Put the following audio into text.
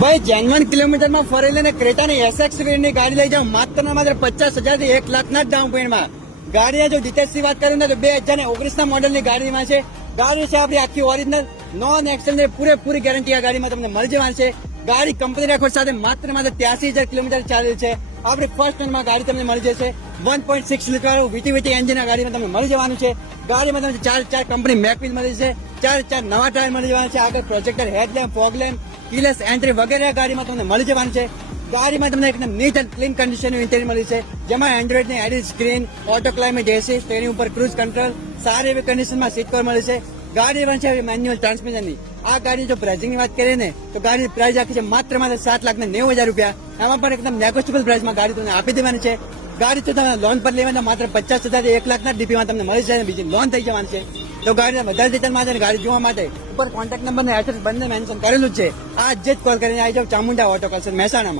ભાઈ જેન્યુઅન કિલોમીટરમાં ફરેલી ને ક્રેટાની એસએક્સ વેરિયન્ટની ગાડી લઈ જાઓ માત્ર 50,000 થી 1 લાખના જ ડાઉન પેમેન્ટમાં. ગાડીના જો ડિટેલ્સની વાત કરીએ ને તો 2019ના મોડેલની ગાડીમાં છે. ગાડી છે આપણી આખી ઓરિજિનલ નોન એક્સેલની પૂરેપૂરી ગેરંટી આ ગાડીમાં તમને મળી જવાની છે. ગાડી કંપની રેકોર્ડ સાથે માત્ર 83,000 કિલોમીટર ચાલેલ છે. આપણી ફર્સ્ટ ઓનરમાં ગાડી તમને મળી જશે. 1.6 લીટર વીટી એન્જિન આ ગાડીમાં તમને મળી જવાનું છે. ગાડીમાં તમને ચાર કંપની મેકવીલ મળી છે. ચાર નવા ટાયર મળી જવાના છે. આગળ projector headlamp, fog lamp, કીલેસ entry વગેરે ગાડીમાં તમને મળી જવાનું છે. ગાડીમાં તમને એકદમ નીટ એન્ડ ક્લીન કન્ડિશનનું ઇન્ટેરિયર મળી છે, જેમાં એન્ડ્રોઇડની એડિટ સ્ક્રીન, ઓટો ક્લાઇમેટ એસી, સ્ટેરિંગ ઉપર ક્રૂઝ કંટ્રોલ, સારી એવી કન્ડિશનમાં સીટ કવર મળી છે. ગાડી પણ છે મેન્યુઅલ ટ્રાન્સમિશનની. આ ગાડી જો પ્રાઇસિંગની વાત કરીએ ને તો ગાડીની પ્રાઇસ રાખી છે માત્ર 7,90,000 રૂપિયા. આમાં પણ એકદમ નેગોશિયેબલ પ્રાઇસમાં ગાડી તમને આપી દેવાની છે. ગાડી તો તમે લોન પર લેવાના માત્ર 50,000 થી 1 લાખના ડીપીમાં તમને મળી જાય, બીજી લોન થઈ જવાની છે. તો ગાડીના વધારે ડિટેલ માટે ગાડી જોવા માટે ઉપર કોન્ટેક્ટ નંબર ને એડ્રેસ બંને મેન્શન કરેલું જ છે. આ જ કોલ કરીને આવી જાવ ચામુંડા ઓટો કલ્ચર મહેસાણામાં.